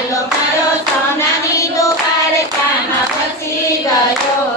Hello, Carlos, Sonanito, Parecama, Pasigallo.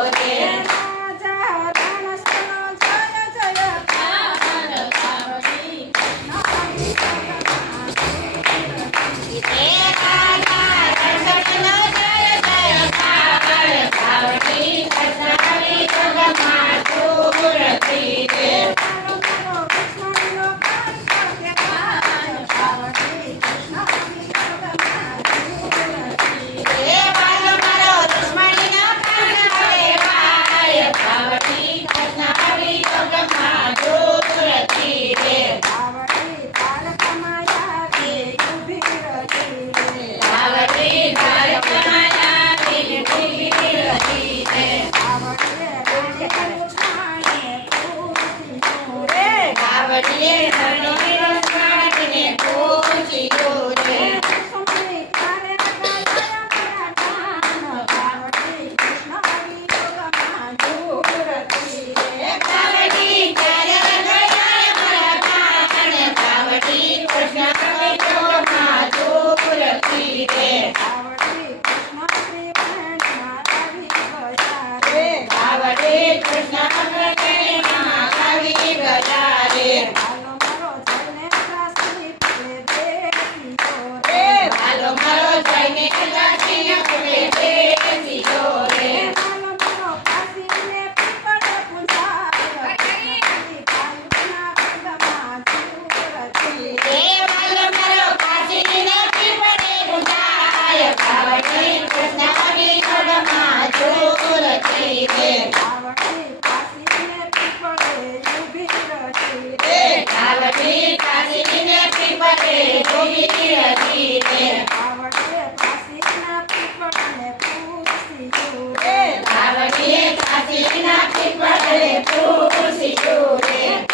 પાલની કાશીને પીપળે જોગી હસીને આવડે કાશીના પીપળને પૂછી જોરે આવડે કાશીના પીપળને પૂછી જોરે